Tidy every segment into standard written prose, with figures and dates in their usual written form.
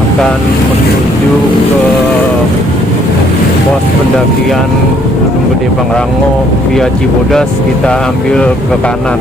akan menuju ke pos pendakian Gunung Gede Pangrango via Cibodas. Kita ambil ke kanan.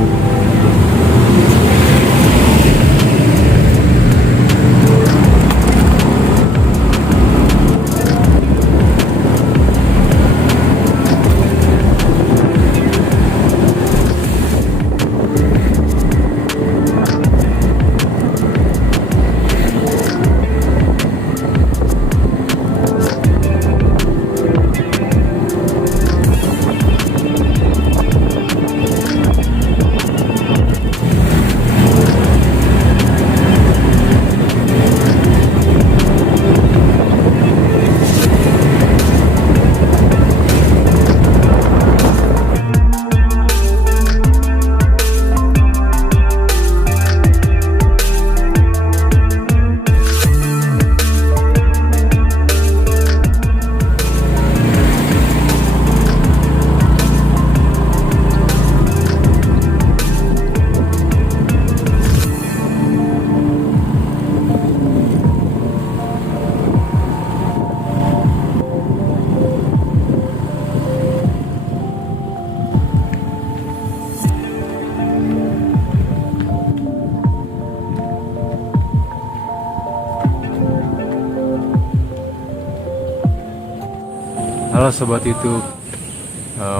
Halo Sobat YouTube,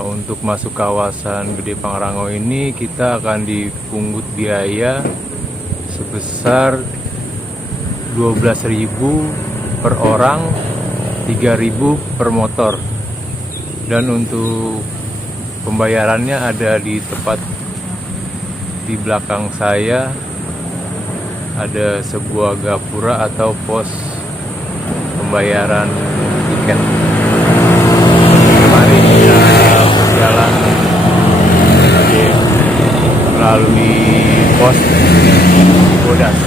untuk masuk kawasan Gede Pangrango ini kita akan dipungut biaya sebesar 12.000 per orang, 3.000 per motor. Dan untuk pembayarannya ada di tempat di belakang saya, ada sebuah gapura atau pos pembayaran tiket. Mari kita berjalan melalui pos Cibodas.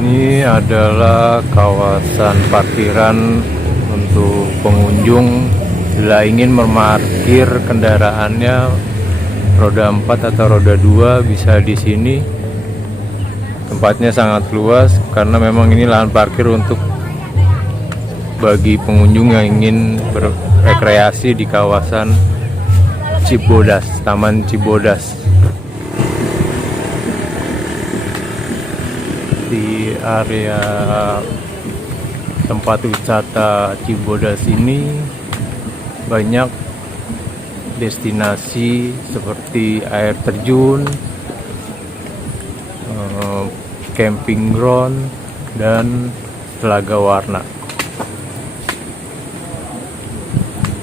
Ini adalah kawasan parkiran untuk pengunjung bila ingin memarkir kendaraannya roda 4 atau roda 2 bisa di sini. Tempatnya sangat luas karena memang ini lahan parkir untuk bagi pengunjung yang ingin berrekreasi di kawasan Cibodas, Taman Cibodas. Di area tempat wisata Cibodas ini banyak destinasi seperti air terjun, camping ground, dan Telaga Warna.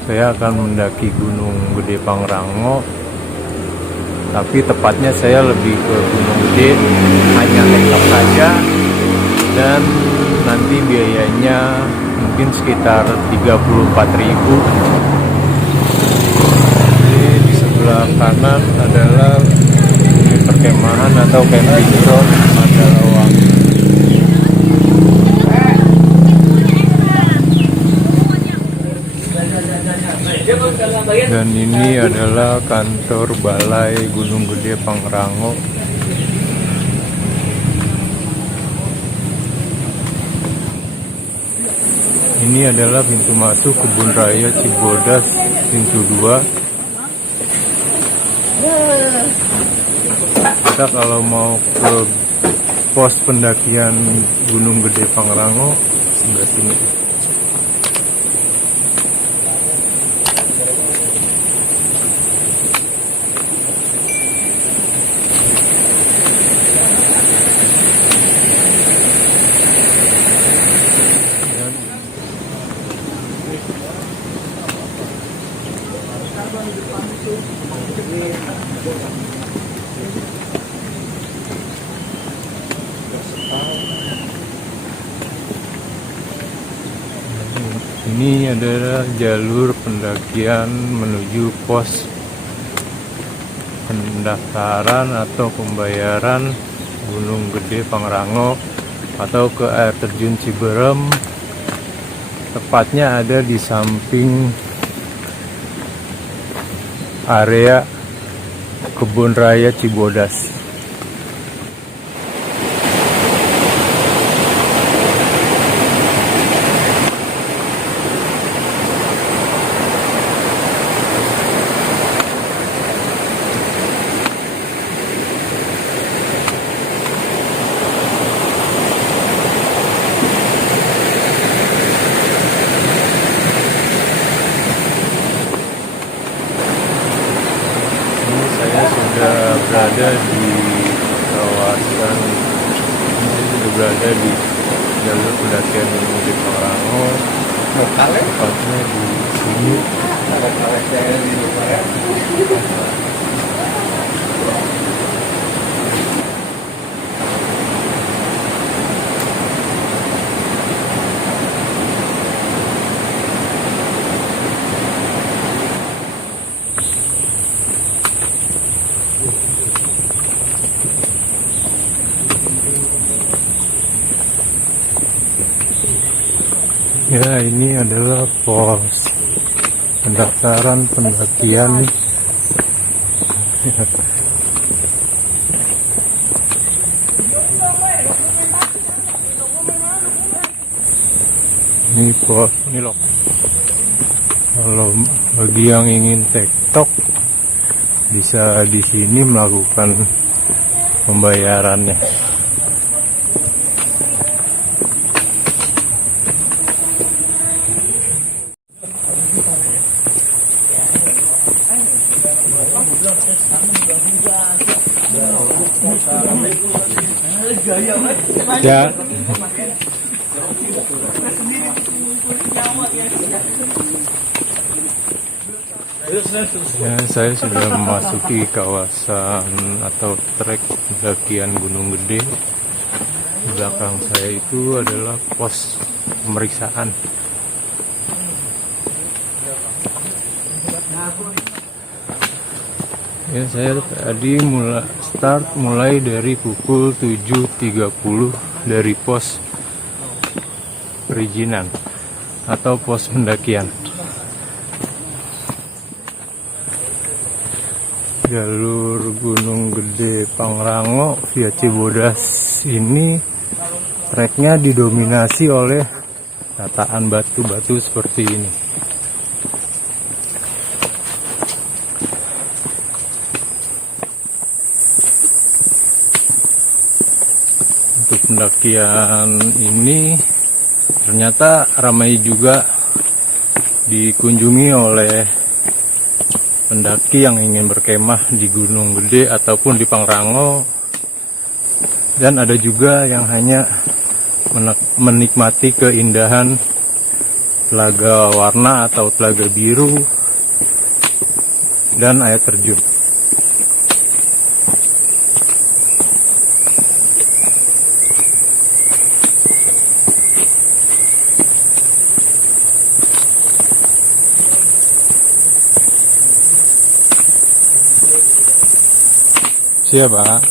Saya akan mendaki Gunung Gede Pangrango, tapi tepatnya saya lebih ke Gunung Gede, hanya laptop saja, dan nanti biayanya mungkin sekitar 34.000. Ini di sebelah kanan adalah perkemahan atau camping ground Mandalawangi. Dan ini adalah kantor Balai Gunung Gede Pangrango. Ini adalah pintu masuk Kebun Raya Cibodas, pintu 2. Kita kalau mau ke pos pendakian Gunung Gede Pangrango sebelah sini. Ini adalah jalur pendakian menuju pos pendaftaran atau pembayaran Gunung Gede Pangrango atau ke air terjun Ciberem. Tepatnya ada di samping area Kebun Raya Cibodas. dan sudah berada di jalur pendakian Gunung Gede Pangrango, tepatnya di sini. Ya, ini adalah pos pendaftaran pendakian. Ini pos ini loh. Kalau bagi yang ingin TikTok bisa di sini melakukan pembayarannya. Ya. Ya, saya sudah memasuki kawasan atau trek pendakian Gunung Gede. Di belakang saya itu adalah pos pemeriksaan. Ya, saya tadi mulai dari pukul 7.30 dari pos perizinan atau pos pendakian. Jalur Gunung Gede Pangrango via Cibodas ini treknya didominasi oleh tataan batu-batu seperti ini. Untuk pendakian ini ternyata ramai juga dikunjungi oleh pendaki yang ingin berkemah di Gunung Gede ataupun di Pangrango, dan ada juga yang hanya menikmati keindahan Telaga Warna atau Telaga Biru dan air terjun. Siapa?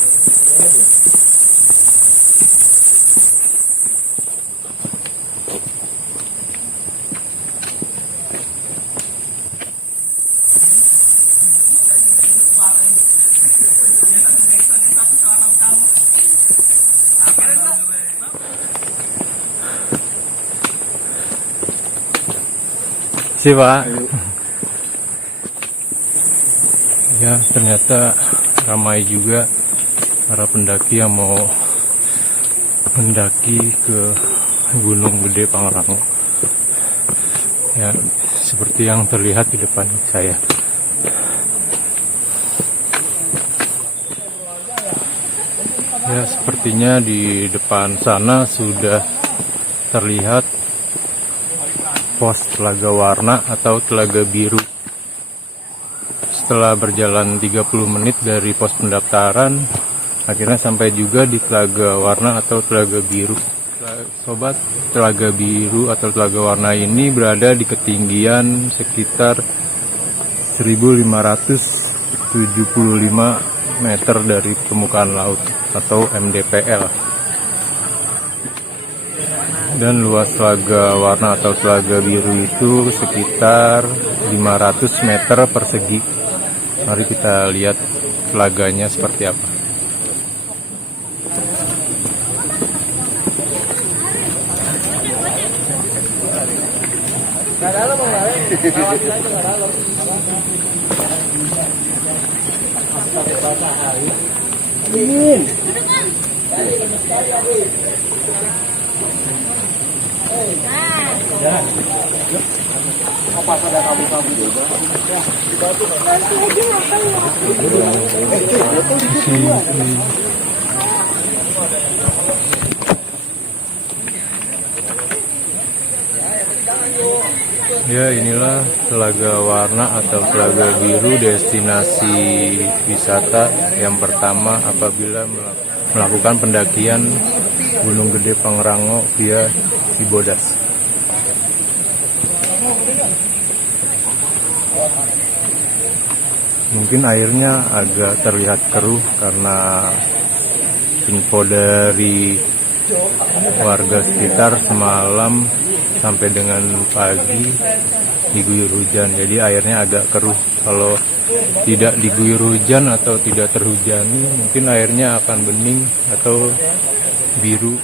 Siapa? Ya, ternyata ramai juga para pendaki yang mau mendaki ke Gunung Gede Pangrango. Ya, seperti yang terlihat di depan saya. Ya, sepertinya di depan sana sudah terlihat pos Telaga Warna atau Telaga Biru. Setelah berjalan 30 menit dari pos pendaftaran, akhirnya sampai juga di Telaga Warna atau Telaga Biru. Sobat, Telaga Biru atau Telaga Warna ini berada di ketinggian sekitar 1575 meter dari permukaan laut atau MDPL. Dan luas Telaga Warna atau Telaga Biru itu sekitar 500 meter persegi. Mari kita lihat telaganya seperti apa. Apa ada kamu juga? Ya, inilah Telaga Warna atau Telaga Biru, destinasi wisata yang pertama apabila melakukan pendakian Gunung Gede Pangrango via Cibodas. Mungkin airnya agak terlihat keruh karena info dari warga sekitar semalam sampai dengan pagi diguyur hujan, jadi airnya agak keruh. Kalau tidak diguyur hujan atau tidak terhujani, mungkin airnya akan bening atau biru.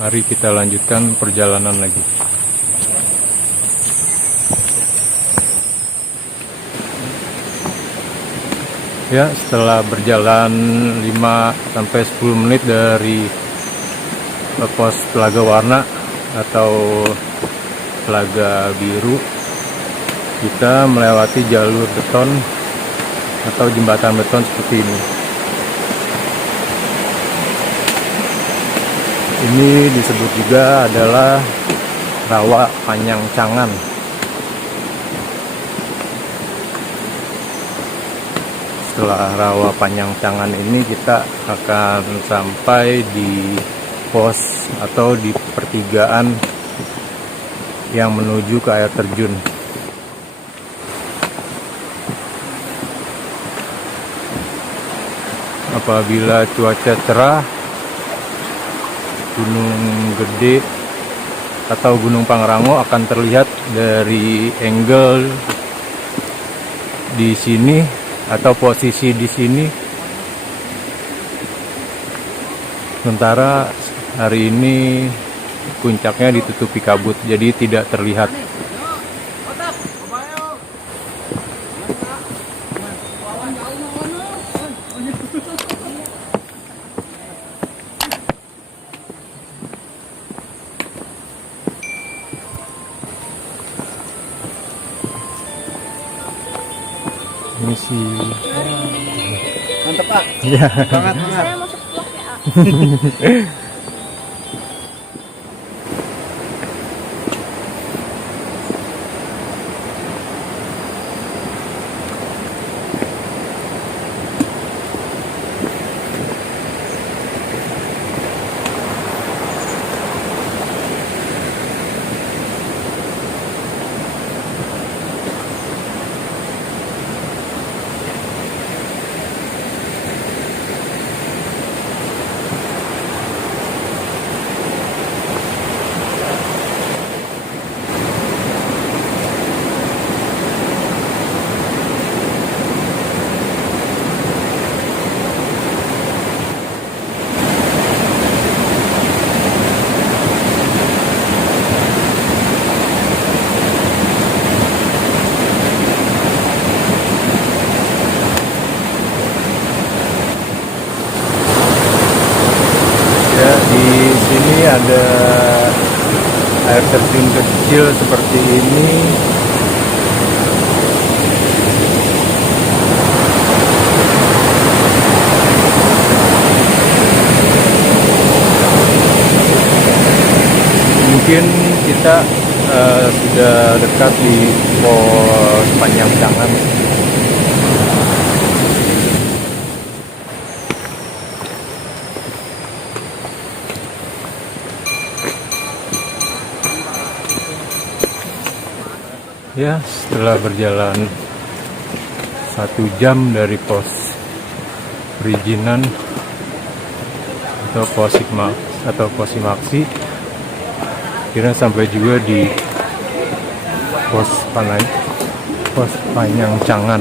Mari kita lanjutkan perjalanan lagi. Ya, setelah berjalan 5-10 menit dari pos Telaga Warna atau Telaga Biru, kita melewati jalur beton atau jembatan beton seperti ini. Ini disebut juga adalah Rawa Panyang Cangan. Setelah Rawa Panyang Cangan ini kita akan sampai di pos atau di pertigaan yang menuju ke air terjun. Apabila cuaca cerah, Gunung Gede atau Gunung Pangrango akan terlihat dari angle di sini atau posisi di sini. Sementara hari ini puncaknya ditutupi kabut, jadi tidak terlihat. Misi. Mantap, Pak. Ya. Banget. Saya masuk vlog ya. Ya, di sini ada air terjun kecil seperti ini. Mungkin kita sudah dekat di pos Panyang Cangan. Ya, setelah berjalan 1 jam dari pos perizinan atau Posimaksi, akhirnya sampai juga di pos Panyang Cangan.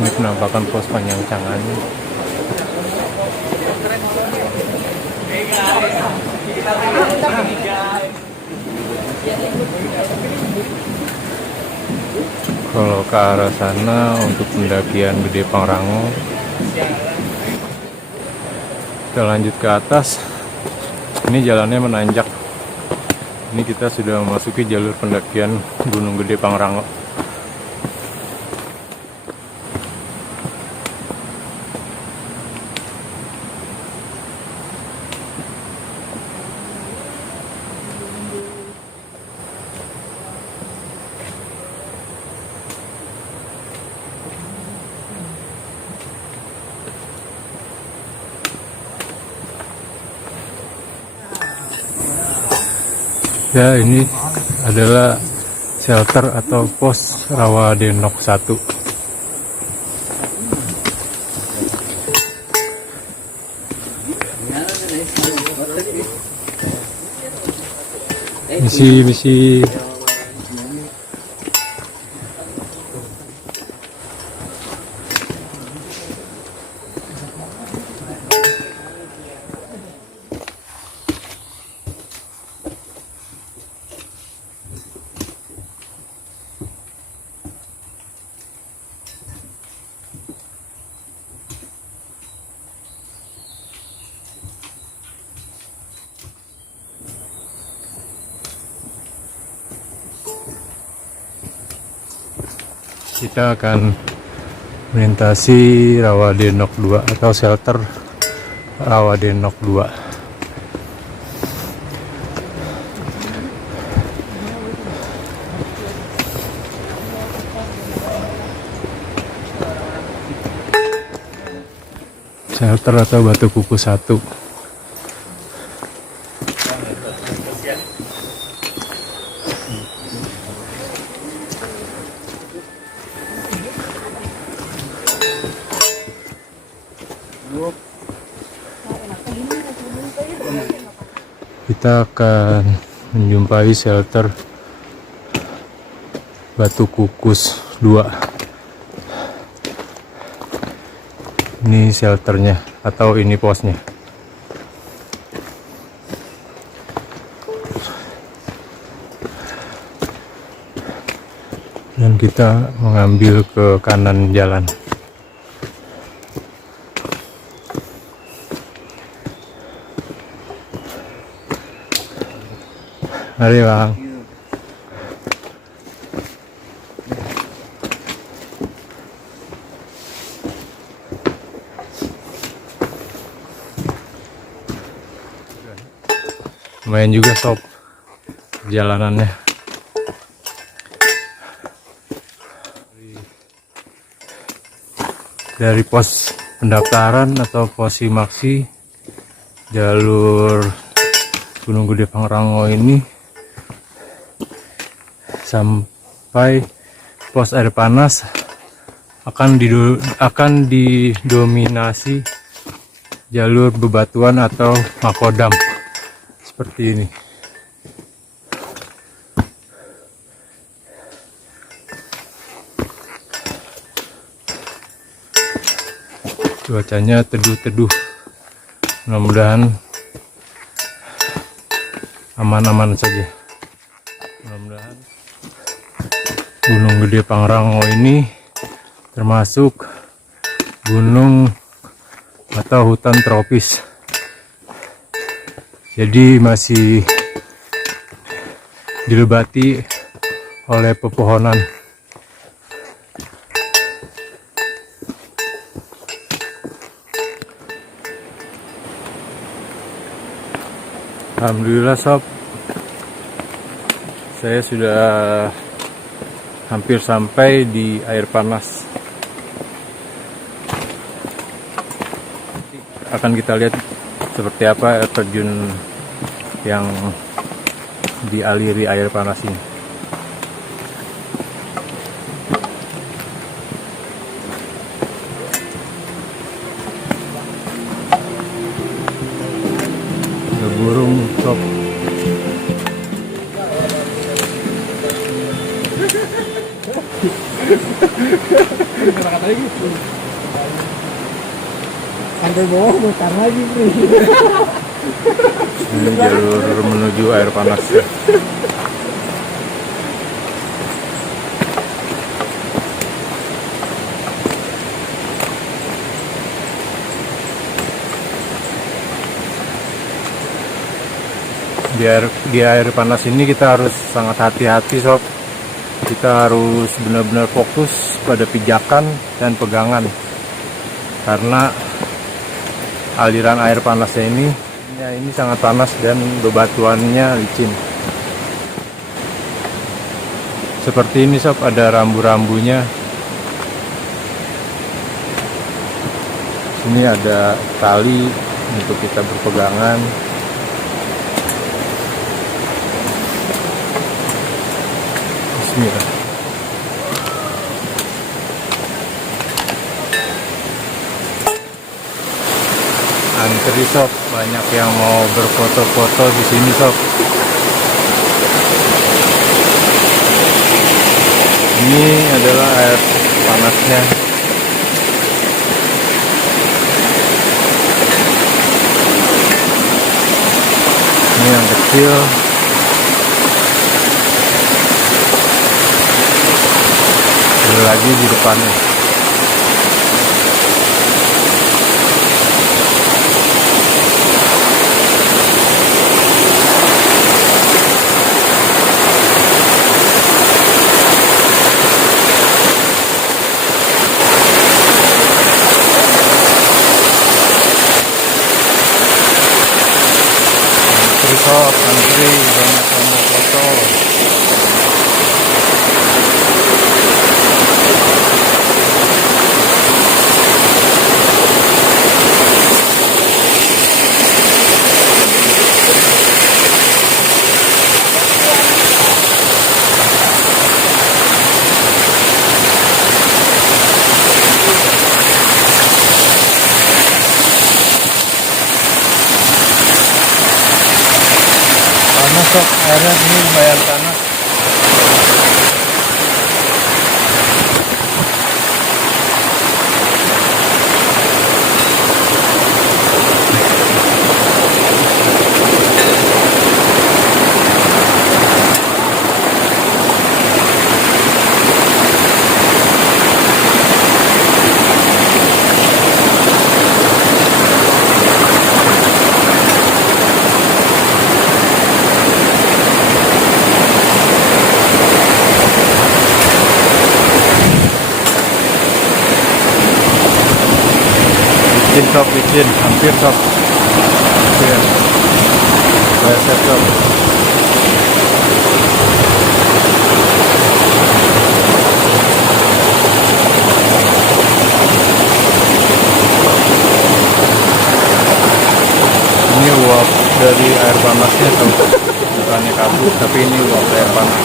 Ini penampakan pos Panyang Cangan. Kalau ke arah sana untuk pendakian Gede Pangrango, kita lanjut ke atas. Ini jalannya menanjak. Ini kita sudah memasuki jalur pendakian Gunung Gede Pangrango. Ya, ini adalah shelter atau pos Rawadenok 1. Misi kita akan melintasi Rawadenok 2 atau shelter Rawadenok 2. Shelter atau Batu Kuku 1. Kita akan menjumpai shelter Batu Kukus 2. Ini shelternya atau ini posnya. Dan kita mengambil ke kanan jalan. Mari Bang. Lumayan juga sob perjalanannya. Dari pos pendaftaran atau pos Simaksi jalur Gunung Gede Pangrango ini sampai pos air panas akan didominasi jalur bebatuan atau makodam seperti ini. Cuacanya teduh-teduh, mudah-mudahan aman-aman saja. Mudah-mudahan Gunung Gede Pangrango ini termasuk gunung atau hutan tropis, jadi masih dilebati oleh pepohonan. Alhamdulillah sob, saya sudah hampir sampai di air panas. Akan kita lihat seperti apa air terjun yang dialiri air panas ini. Ada burung sob. Sampai bawah mutar lagi bro. Ini jalur menuju air panas. Di air panas ini kita harus sangat hati-hati sob. Kita harus benar-benar fokus pada pijakan dan pegangan, karena aliran air panasnya ini sangat panas dan bebatuannya licin. Seperti ini sob, ada rambu-rambunya. Ini ada tali untuk kita berpegangan. Bismillah. Antri sob, banyak yang mau berfoto-foto di sini sob. Ini adalah air panasnya. Ini yang kecil. Ada lagi di depannya. Sob, antri banyak yang mau foto. Panas sob, airnya ini lumayan panas. Licin sob, licin, hampir sob. Hampir. Beset sob. Ini uap dari air panasnya sob. Bukannya kabut, tapi ini uap air panas.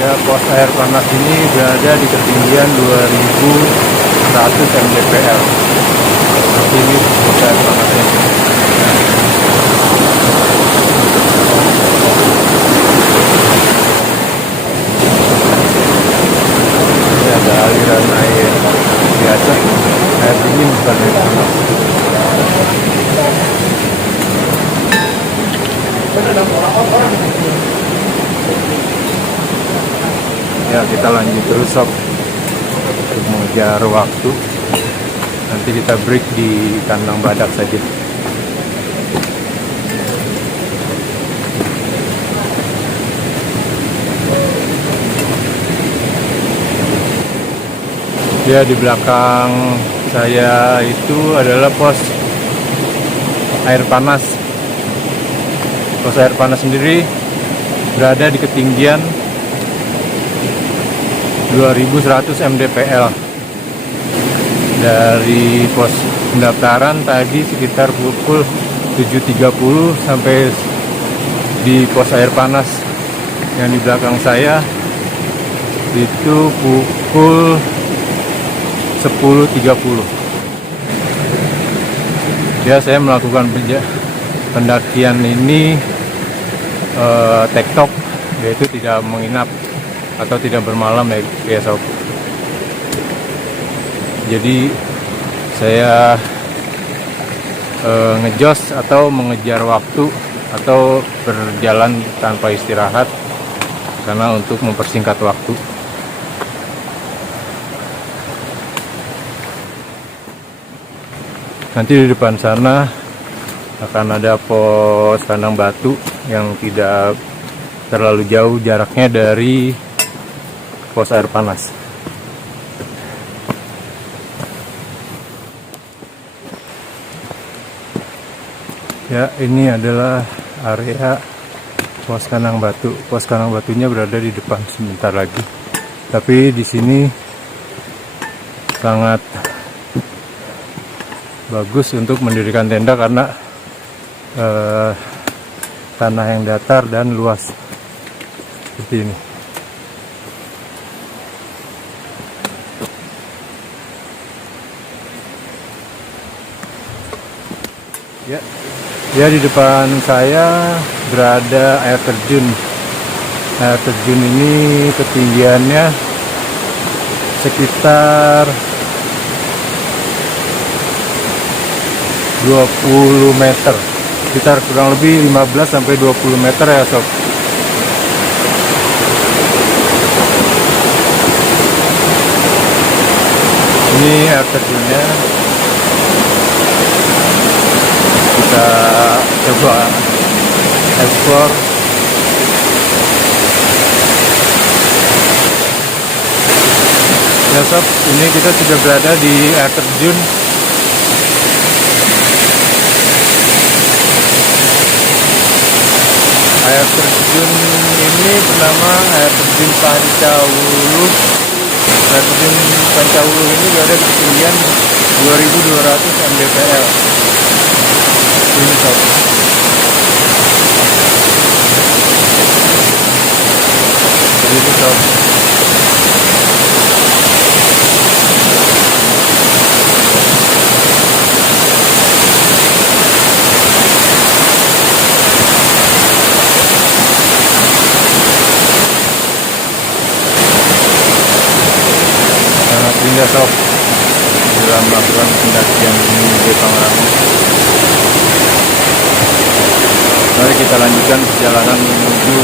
Ya, pos air panas ini berada di ketinggian 2100 mdpl. Ini pos air panasnya. Ini ada aliran air biasa, air dingin bukan air panas. Ya, kita lanjut terus sob untuk mengejar waktu. Nanti kita break di kandang badak saja. Ya, di belakang saya itu adalah pos air panas. Pos air panas sendiri berada di ketinggian 2100 mdpl. Dari pos pendaftaran tadi sekitar pukul 7.30 sampai di pos air panas yang di belakang saya itu pukul 10.30. Ya, saya melakukan pendakian ini tektok, yaitu tidak menginap atau tidak bermalam ya sob. Jadi saya ngejos atau mengejar waktu atau berjalan tanpa istirahat karena untuk mempersingkat waktu. Nanti di depan sana akan ada pos kandang batu yang tidak terlalu jauh jaraknya dari pos air panas. Ya, ini adalah area pos Kandang Batu. Pos Kandang Batunya berada di depan sebentar lagi. Tapi di sini sangat bagus untuk mendirikan tenda karena tanah yang datar dan luas seperti ini. Ya, di depan saya berada air terjun. Air terjun ini ketinggiannya sekitar 20 meter. Sekitar kurang lebih 15 sampai 20 meter ya, sob. Ini air terjunnya. Kita coba explore. Ya, sob, ini kita sudah berada di air terjun. Air terjun ini bernama air terjun Pancawulu. Air terjun Pancawulu ini berada di ketinggian 2200 mdpl. Ini, sob. Jadi itu, sob. Sangat indah, sob, dalam melakukan pendakian ini di Pangrango. Mari kita lanjutkan perjalanan menuju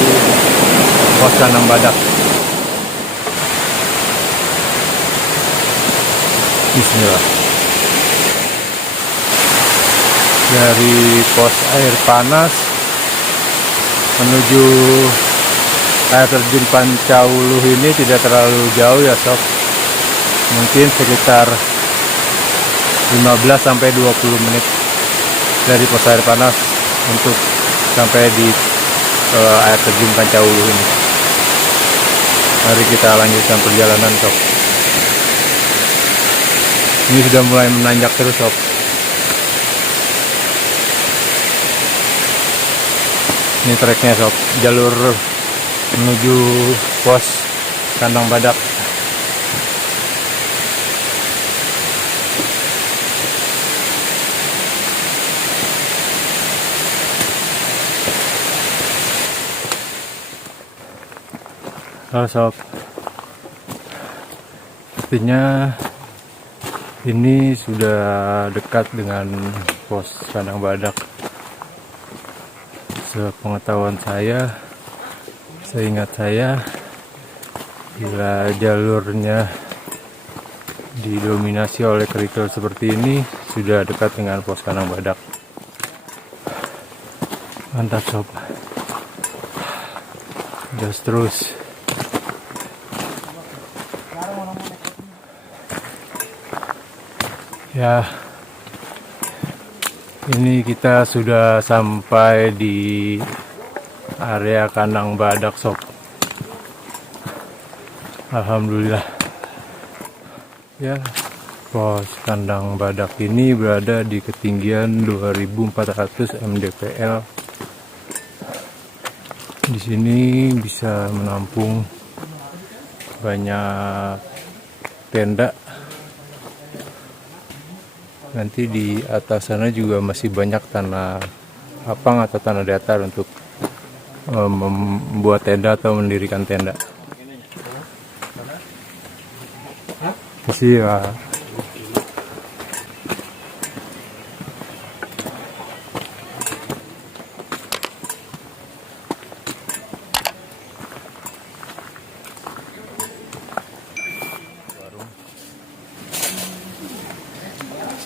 pos Kandang Badak. Bismillah. Dari pos air panas menuju air terjun Pancawulu ini tidak terlalu jauh ya, sob. Mungkin sekitar 15 sampai 20 menit dari pos air panas untuk sampai di air terjun Pancawulu ini. Mari kita lanjutkan perjalanan, sob. Ini sudah mulai menanjak terus, sob. Ini treknya, sob, jalur menuju pos Kandang Badak. Halo, sob. Sepertinya ini sudah dekat dengan pos Kandang Badak. Sepengetahuan saya, seingat saya, bila jalurnya didominasi oleh kerikil seperti ini, sudah dekat dengan pos Kandang Badak. Mantap, sob. Gas terus. Ya, ini kita sudah sampai di area Kandang Badak, sob. Alhamdulillah. Ya, pos Kandang Badak ini berada di ketinggian 2400 mdpl. Di sini bisa menampung banyak tenda. Nanti di atas sana juga masih banyak tanah lapang atau tanah datar untuk membuat tenda atau mendirikan tenda. Siap.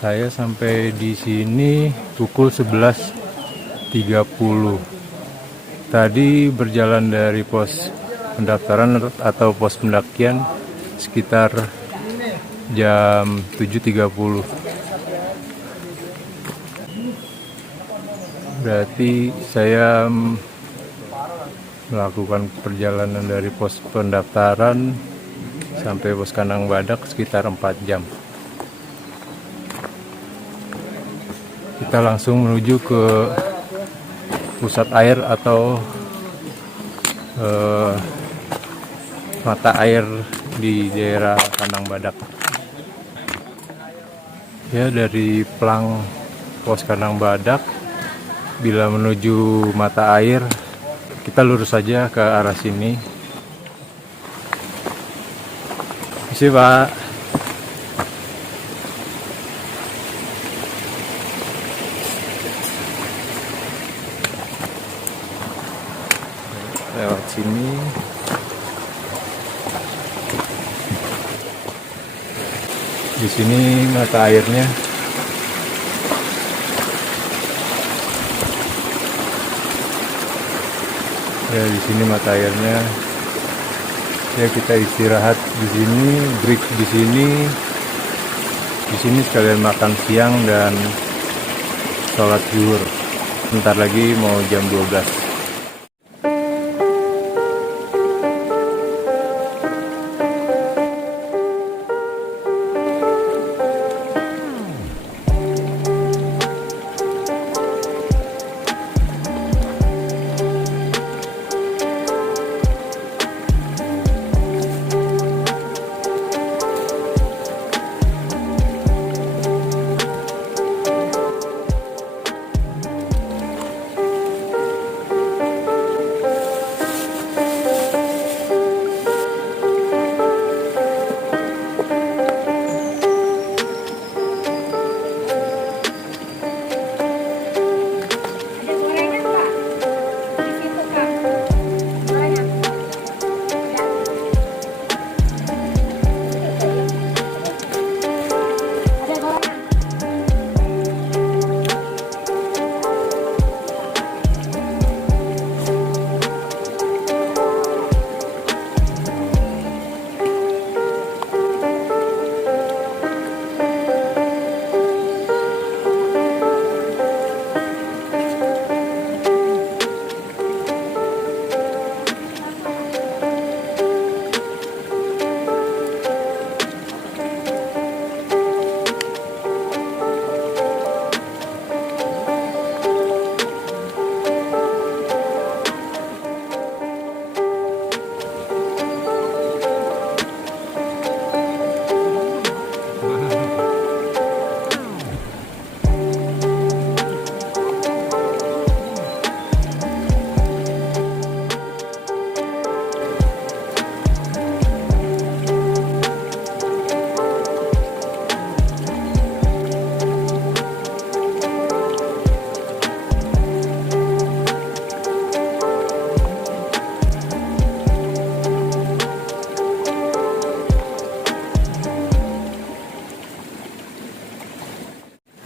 Saya sampai di sini pukul 11.30. Tadi berjalan dari pos pendaftaran atau pos pendakian sekitar jam 7.30. Berarti saya melakukan perjalanan dari pos pendaftaran sampai pos Kandang Badak sekitar 4 jam. Kita langsung menuju ke pusat air atau mata air di daerah Kandang Badak. Ya, dari plang pos Kandang Badak, bila menuju mata air, kita lurus saja ke arah sini. Misi, Pak. Lewat sini. Di sini mata airnya. Ya, di sini mata airnya. Ya, kita istirahat di sini, break di sini. Di sini sekalian makan siang dan sholat zuhur. Bentar lagi mau jam 12. Ada gorengan Pak? Di situ Pak. Gorengan. Ada gorengan.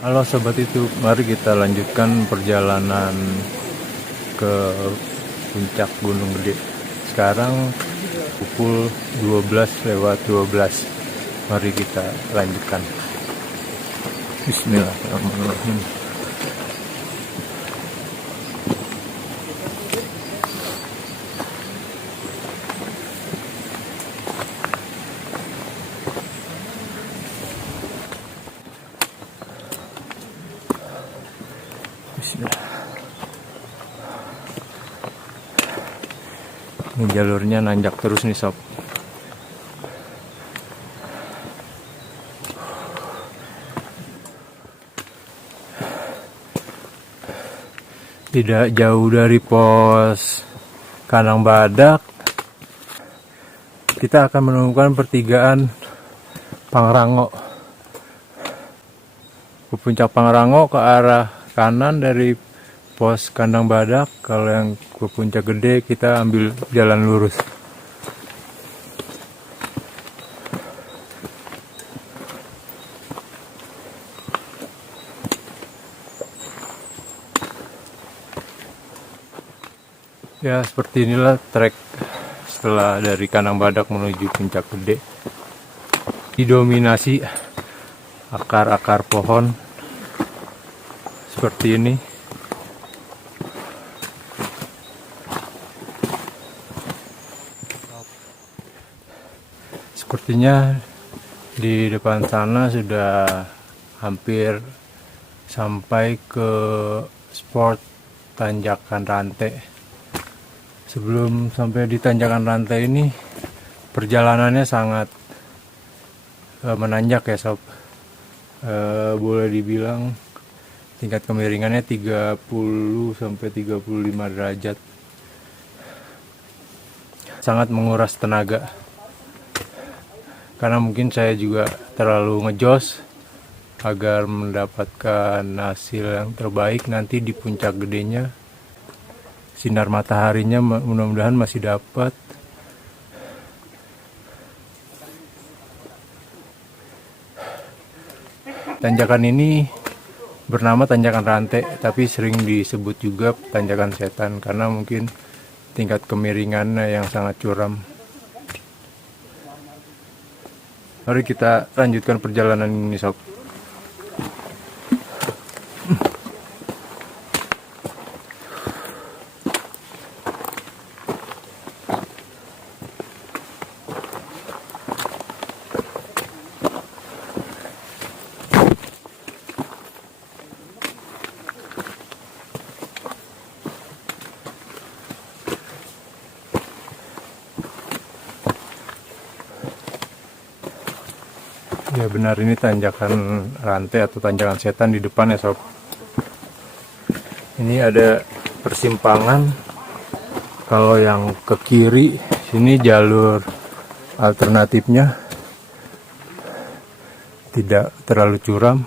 Halo sobat itu, mari kita lanjutkan perjalanan ke puncak Gunung Gede. Sekarang pukul 12:12. Mari kita lanjutkan. Bismillahirrahmanirrahim. Bismillah. Ini jalurnya nanjak terus nih sob. Tidak jauh dari pos Kandang Badak, kita akan menemukan pertigaan Pangrango. Ke puncak Pangrango ke arah kanan dari pos Kandang Badak. Kalau yang ke puncak Gede kita ambil jalan lurus. Ya, seperti inilah trek setelah dari Kandang Badak menuju Puncak Gede. Didominasi akar-akar pohon seperti ini. Sepertinya di depan sana sudah hampir sampai ke spot tanjakan rantai. Sebelum sampai di tanjakan rantai ini, perjalanannya sangat menanjak ya sob. Boleh dibilang tingkat kemiringannya 30 sampai 35 derajat. Sangat menguras tenaga. Karena mungkin saya juga terlalu ngejos agar mendapatkan hasil yang terbaik nanti di Puncak Gedenya. Sinar mataharinya mudah-mudahan masih dapat. Tanjakan ini bernama Tanjakan Rantai, tapi sering disebut juga Tanjakan Setan karena mungkin tingkat kemiringannya yang sangat curam. Mari kita lanjutkan perjalanan ini sob. Ya benar, ini tanjakan rantai atau tanjakan setan di depan ya sob. Ini ada persimpangan. Kalau yang ke kiri sini jalur alternatifnya tidak terlalu curam.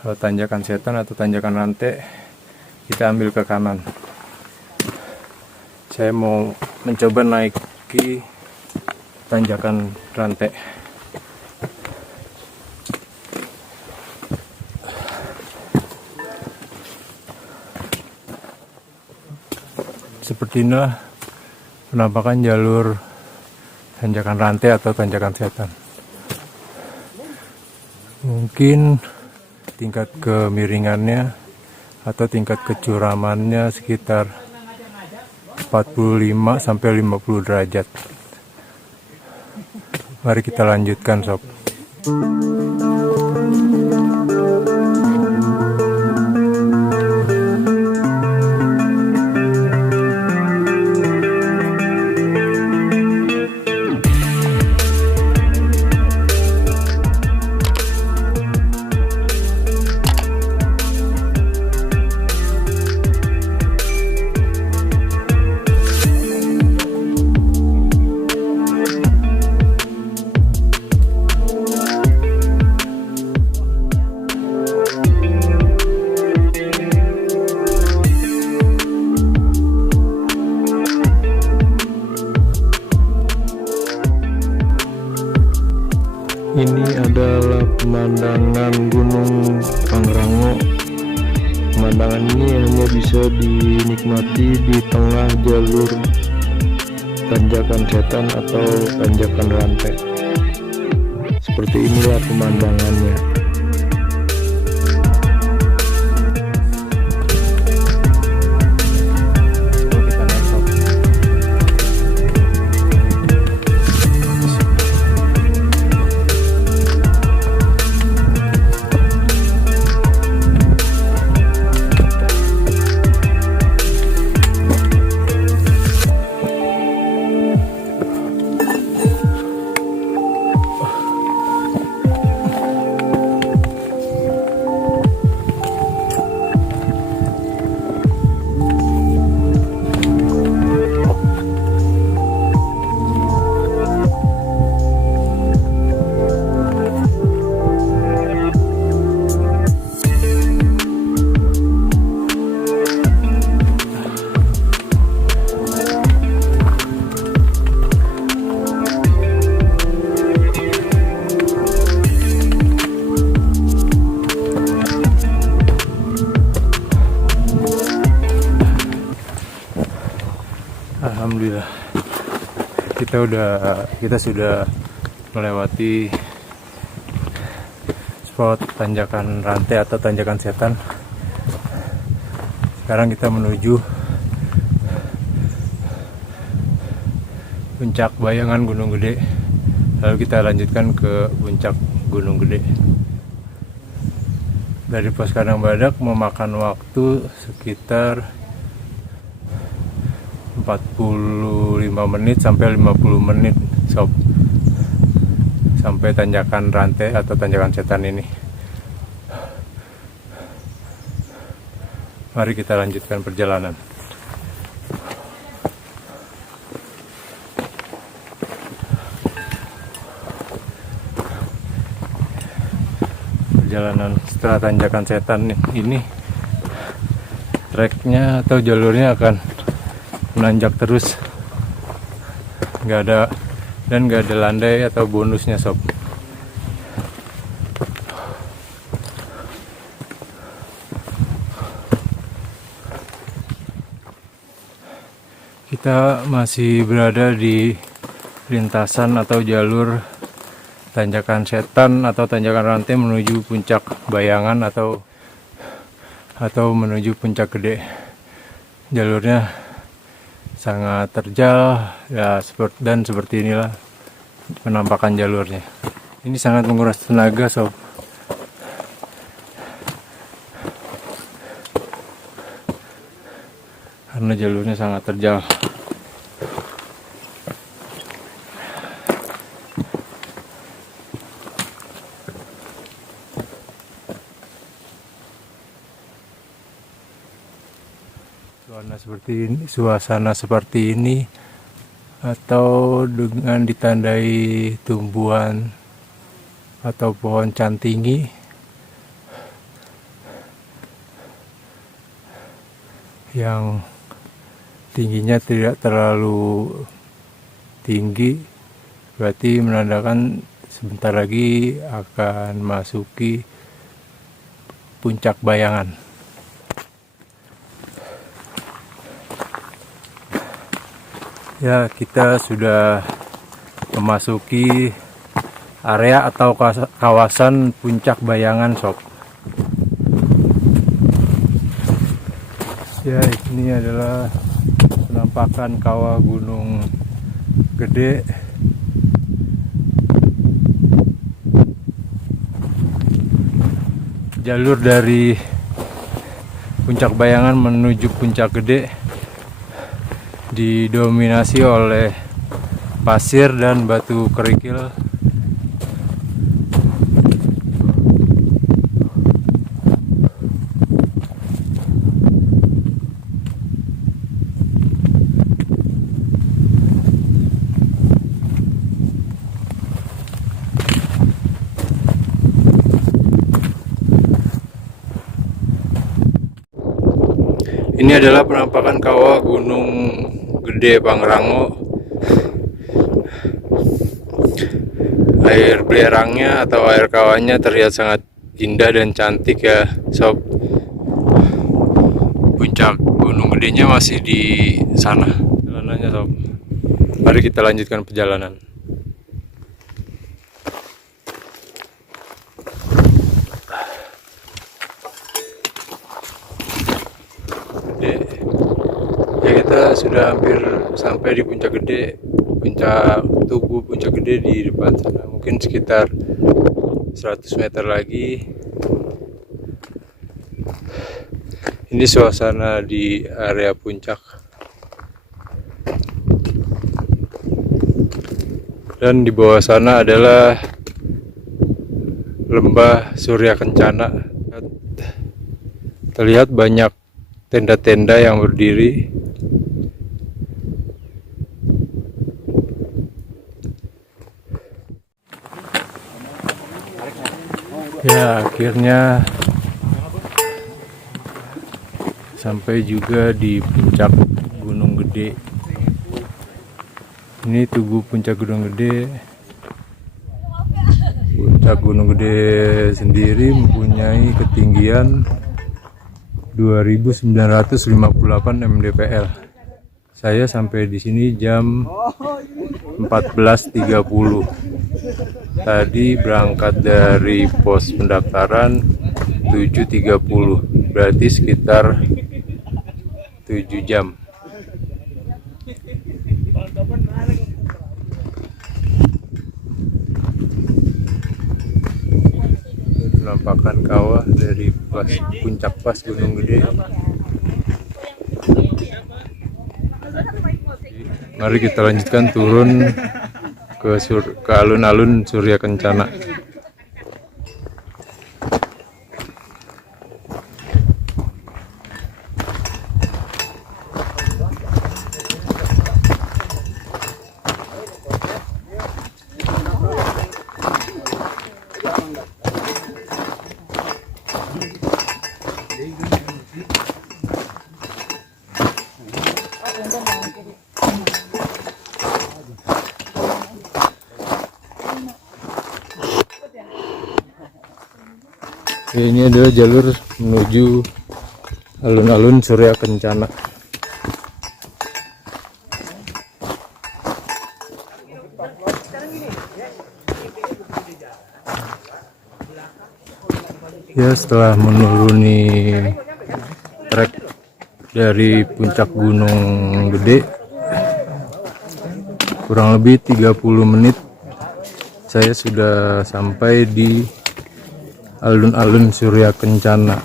Kalau tanjakan setan atau tanjakan rantai kita ambil ke kanan. Saya mau mencoba naiki tanjakan rantai. Seperti inilah penampakan jalur tanjakan rantai atau tanjakan setan. Mungkin tingkat kemiringannya atau tingkat kecuramannya sekitar 45 sampai 50 derajat. Mari kita lanjutkan sob. Ini adalah pemandangan Gunung Pangrango. Pemandangan ini hanya bisa dinikmati di tengah jalur tanjakan setan atau tanjakan rantai. Seperti inilah pemandangannya. kita sudah melewati spot tanjakan rantai atau tanjakan setan. Sekarang kita menuju puncak bayangan Gunung Gede, lalu kita lanjutkan ke puncak Gunung Gede. Dari pos Kandang Badak memakan waktu sekitar 45 menit sampai 50 menit sob, sampai tanjakan rantai atau tanjakan setan ini. Mari kita lanjutkan perjalanan. Perjalanan setelah tanjakan setan ini, treknya atau jalurnya akan menanjak terus, nggak ada landai atau bonusnya sob. Kita masih berada di lintasan atau jalur tanjakan setan atau tanjakan rantai menuju puncak bayangan atau menuju puncak gede. Jalurnya sangat terjal ya, seperti inilah penampakan jalurnya. Ini sangat menguras tenaga sob. Karena jalurnya sangat terjal. Suasana seperti ini atau dengan ditandai tumbuhan atau pohon cantingi yang tingginya tidak terlalu tinggi, berarti menandakan sebentar lagi akan masuki puncak bayangan. Ya, kita sudah memasuki area atau kawasan puncak bayangan sob. Ya, ini adalah penampakan kawah Gunung Gede. Jalur dari puncak bayangan menuju puncak gede didominasi oleh pasir dan batu kerikil. Ini adalah penampakan kawah Gunung Gede Pangrango. Air belerangnya atau air kawahnya terlihat sangat indah dan cantik ya sob. Puncak Gunung Gedenya masih di sana jalanannya sob. Mari kita lanjutkan perjalanan. Ya, kita sudah hampir sampai di puncak gede, tubuh puncak gede di depan sana, mungkin sekitar 100 meter lagi. Ini suasana di area puncak, dan di bawah sana adalah lembah Surya Kencana. Terlihat banyak tenda-tenda yang berdiri. Ya, akhirnya sampai juga di puncak Gunung Gede. Ini tubuh puncak Gunung Gede. Puncak Gunung Gede sendiri mempunyai ketinggian 2958 mdpl. Saya sampai di sini jam 14.30. Tadi berangkat dari pos pendaftaran 7.30. Berarti sekitar 7 jam. Penampakan kawah dari puncak pas Gunung Gede. Mari kita lanjutkan turun ke alun-alun Surya Kencana. Ini adalah jalur menuju alun-alun Surya Kencana. Ya, setelah menuruni trek dari puncak Gunung Gede kurang lebih 30 menit, saya sudah sampai di alun-alun Surya Kencana.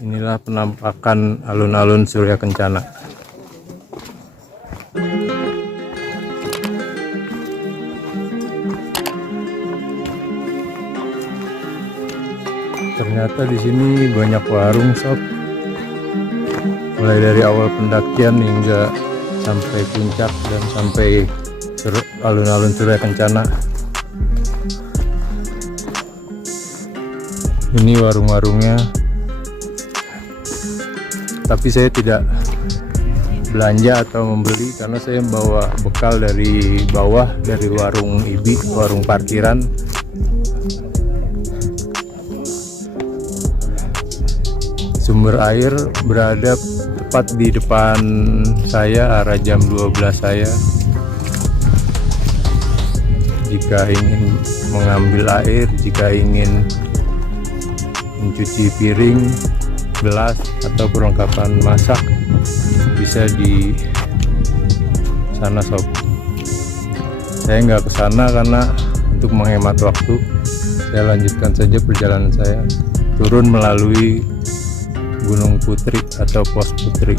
Inilah penampakan alun-alun Surya Kencana. Ternyata di sini banyak warung, sob. Mulai dari awal pendakian hingga sampai puncak dan sampai alun-alun Surya Kencana. Ini warung-warungnya, tapi saya tidak belanja atau membeli karena saya bawa bekal dari bawah, dari warung IBI, warung parkiran. Sumber air berada tepat di depan saya, arah jam 12 saya. Jika ingin mengambil air, jika ingin mencuci piring, gelas, atau perlengkapan masak, bisa di sana, sob. Saya nggak ke sana karena untuk menghemat waktu. Saya lanjutkan saja perjalanan saya, turun melalui Gunung Putri atau Pos Putri.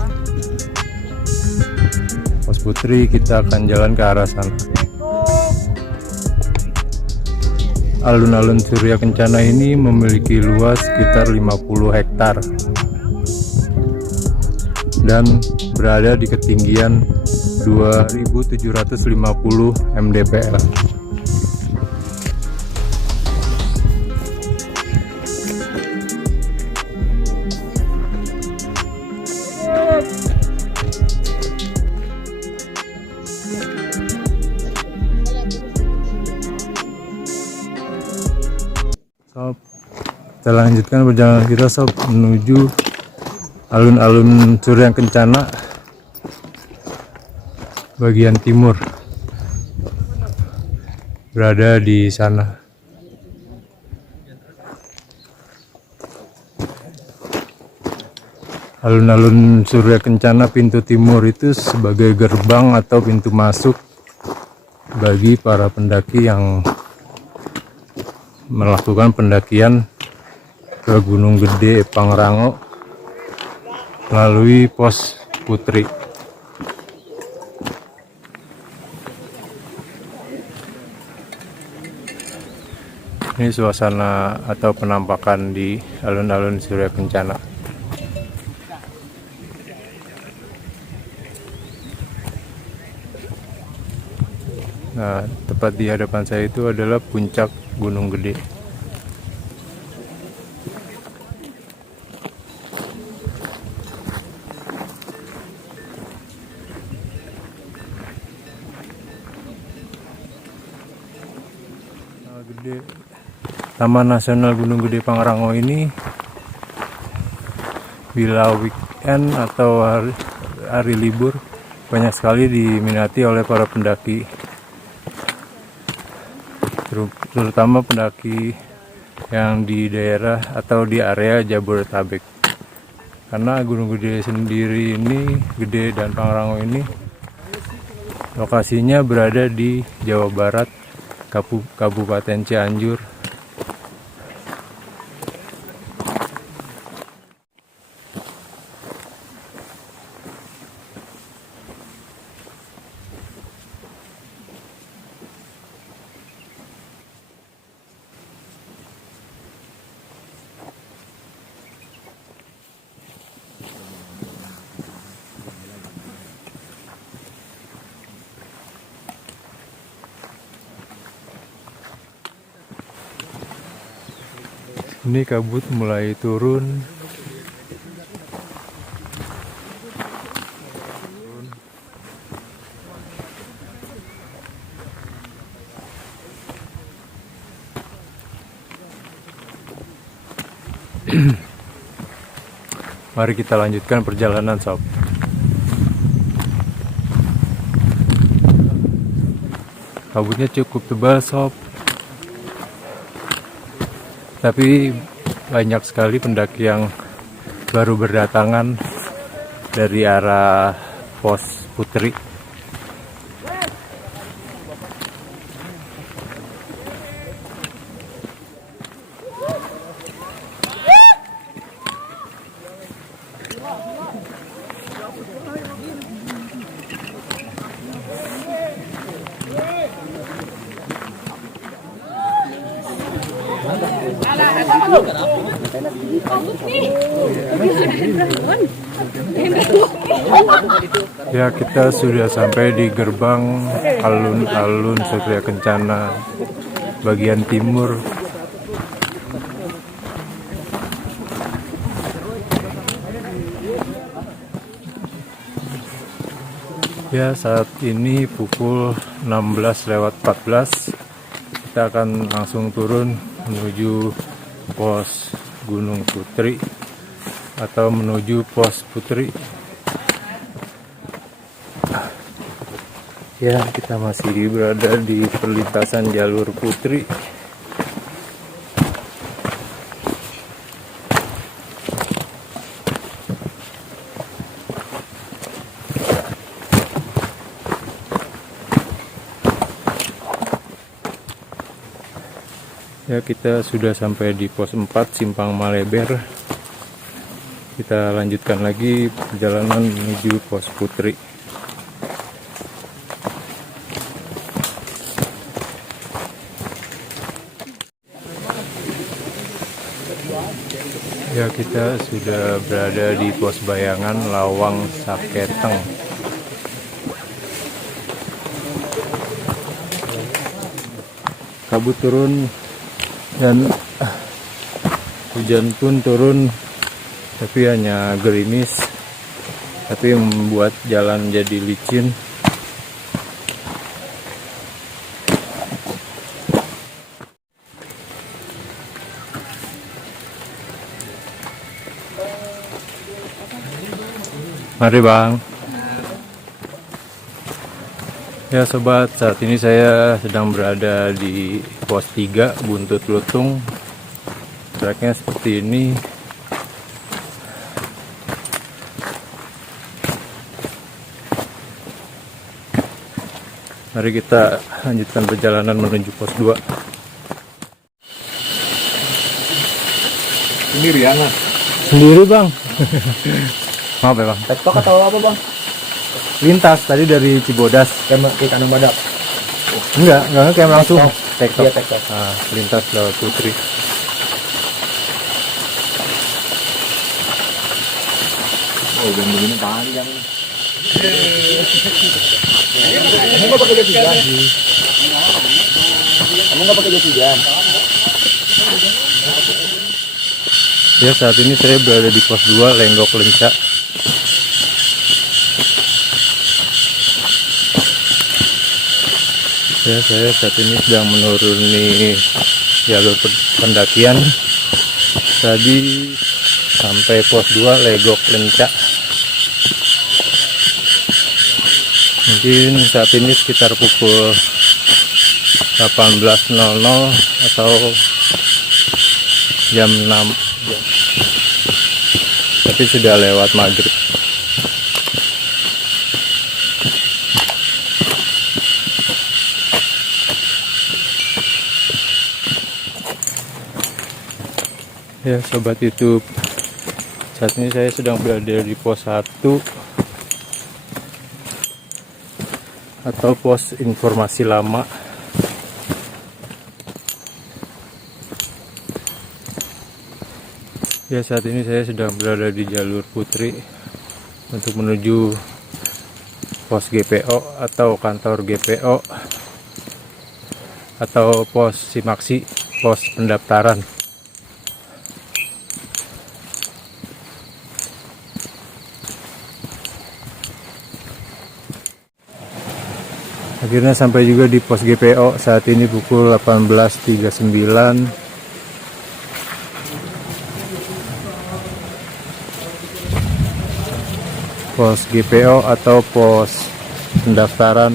Pos Putri, kita akan jalan ke arah sana. Alun-alun Surya Kencana ini memiliki luas sekitar 50 hektar dan berada di ketinggian 2750 mdpl. Sob, kita lanjutkan perjalanan kita, sob, menuju alun-alun Surya Kencana bagian timur. Berada di sana. Alun-alun Surya Kencana pintu timur itu sebagai gerbang atau pintu masuk bagi para pendaki yang melakukan pendakian ke Gunung Gede Pangrango melalui Pos Putri. Ini suasana atau penampakan di alun-alun Surya Kencana. Nah, tepat di hadapan saya itu adalah puncak Gunung Gede. Taman Nasional Gunung Gede Pangrango ini bila weekend atau hari libur banyak sekali diminati oleh para pendaki, terutama pendaki yang di daerah atau di area Jabodetabek. Karena Gunung Gede sendiri ini, Gede dan Pangrango ini lokasinya berada di Jawa Barat, Kabupaten Cianjur. Ini kabut mulai turun. Mari kita lanjutkan perjalanan, sob. Kabutnya cukup tebal, sob. Tapi banyak sekali pendaki yang baru berdatangan dari arah Pos Putri. Ya, kita sudah sampai di gerbang alun-alun Surya Kencana bagian timur. Ya, saat ini pukul 16:14. Kita akan langsung turun menuju Pos Gunung Putri atau menuju Pos Putri. Ya, kita masih berada di perlintasan jalur Putri. Ya, kita sudah sampai di pos 4 Simpang Maleber. Kita lanjutkan lagi perjalanan menuju Pos Putri. Ya, kita sudah berada di Pos Bayangan Lawang Saketeng. Kabut turun dan hujan pun turun, tapi hanya gerimis, tapi membuat jalan jadi licin. Mari, Bang. Ya, sobat, saat ini saya sedang berada di pos 3 Buntut Lutung. Tracknya seperti ini. Mari kita lanjutkan perjalanan menuju pos 2. Sendiri ya, Mas? Sendiri, Bang. Maaf ya, Bang. TikTok atau apa, Bang? Lintas tadi dari Cibodas. Kayak Tanah Badak. Enggak kayak langsung. TikTok. Iya, TikTok. Nah, lintas lewat Putri. Oh, jam begini pagi jam ini. Kamu nggak pakai jas hujan? Kamu nggak pakai jas hujan? Ya, saat ini saya berada di pos 2 Lenggok Lenca. Ya, saya saat ini sedang menuruni jalur pendakian. Tadi sampai pos 2 Lenggok Lenca. Mungkin saat ini sekitar pukul 18.00 atau jam 6, tapi sudah lewat maghrib. Ya sobat YouTube, saat ini saya sedang berada di pos 1 atau pos informasi lama. Ya, saat ini saya sedang berada di jalur Putri untuk menuju pos GPO atau kantor GPO atau pos Simaksi, pos pendaftaran. Akhirnya sampai juga di pos GPO. Saat ini pukul 18.39. Pos GPO atau pos pendaftaran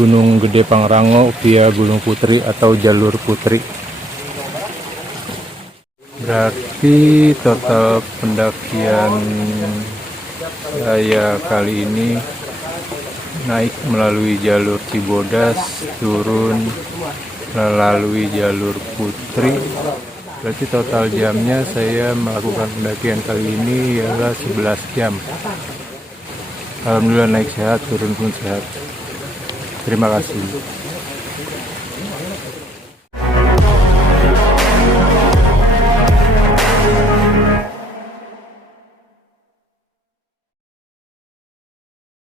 Gunung Gede Pangrango via Gunung Putri atau jalur Putri. Berarti total pendakian saya kali ini naik melalui jalur Cibodas, turun melalui jalur Putri. Berarti total jamnya saya melakukan pendakian kali ini ialah 11 jam. Alhamdulillah naik sehat, turun pun sehat. Terima kasih.